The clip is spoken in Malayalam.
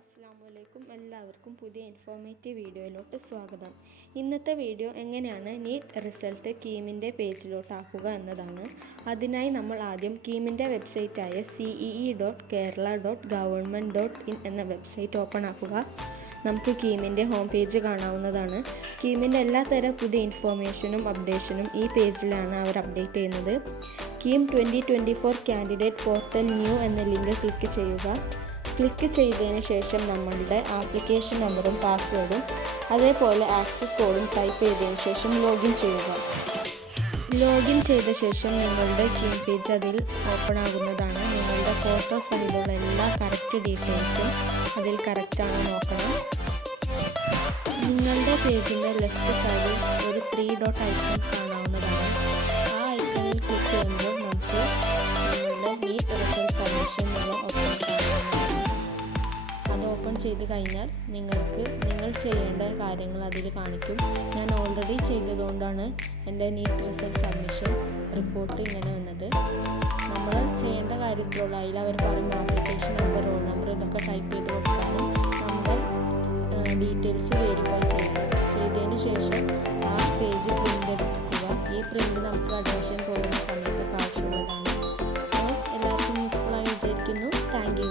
അസ്സാമലൈക്കും എല്ലാവർക്കും പുതിയ ഇൻഫോർമേറ്റീവ് വീഡിയോയിലോട്ട് സ്വാഗതം. ഇന്നത്തെ വീഡിയോ എങ്ങനെയാണ് നീറ്റ് റിസൾട്ട് കീമിന്റെ പേജിലോട്ടാക്കുക എന്നതാണ്. അതിനായി നമ്മൾ ആദ്യം കീമിന്റെ വെബ്സൈറ്റായ CEE dot Kerala dot government dot in എന്ന വെബ്സൈറ്റ് ഓപ്പൺ ആക്കുക. നമുക്ക് കീമിന്റെ ഹോം പേജ് കാണാവുന്നതാണ്. കീമിന്റെ എല്ലാത്തരം പുതിയ ഇൻഫോർമേഷനും അപ്ഡേഷനും ഈ പേജിലാണ് അവർ അപ്ഡേറ്റ് ചെയ്യുന്നത്. KEAM twenty twenty four candidate portal new എന്ന ലിങ്ക് ക്ലിക്ക് ചെയ്യുക. ക്ലിക്ക് ചെയ്തതിന് ശേഷം നമ്മളുടെ ആപ്ലിക്കേഷൻ നമ്പറും പാസ്വേഡും അതേപോലെ ആക്സസ് കോഡും ടൈപ്പ് ചെയ്തതിന് ശേഷം ലോഗിൻ ചെയ്യുക. ലോഗിൻ ചെയ്ത ശേഷം നിങ്ങളുടെ കീം പേജ് അതിൽ ഓപ്പൺ ആകുന്നതാണ്. നിങ്ങളുടെ ഫോട്ടോ സഹിതമുള്ള എല്ലാ കറക്റ്റ് ഡീറ്റെയിൽസും അതിൽ കറക്റ്റാണോ നോക്കണം. നിങ്ങളുടെ പേജിന്റെ ലെഫ്റ്റ് സൈഡിൽ ഒരു ത്രീ ഡോട്ട് ഐക്കൺ അത് ഓപ്പൺ ചെയ്ത് കഴിഞ്ഞാൽ നിങ്ങൾക്ക് നിങ്ങൾ ചെയ്യേണ്ട കാര്യങ്ങൾ അതിൽ കാണിക്കും. ഞാൻ ഓൾറെഡി ചെയ്തതുകൊണ്ടാണ് എന്റെ നീറ്റ് റിസൾട്ട് സബ്മിഷൻ റിപ്പോർട്ട് ഇങ്ങനെ വന്നത്. നമ്മൾ ചെയ്യേണ്ട കാര്യത്തിലുള്ള അതിൽ അവർ പറയുന്ന ആപ്ലിക്കേഷൻ നമ്പർ റോൾ നമ്പർ ഇതൊക്കെ ടൈപ്പ് ചെയ്ത് കൊടുക്കാനും നമ്മുടെ ഡീറ്റെയിൽസ് വെരിഫൈ ചെയ്യണം. ചെയ്തതിന് ശേഷം ആ പേജ് പ്രിന്റ് എടുക്കുക. ഈ പ്രിന്റ് നമുക്ക് അഡ്മിഷൻ പോകുന്ന സമയത്ത് കാശുള്ളതാണ് എല്ലാവർക്കും യൂസ്ഫുൾ ആയി വിചാരിക്കുന്നു. Thank you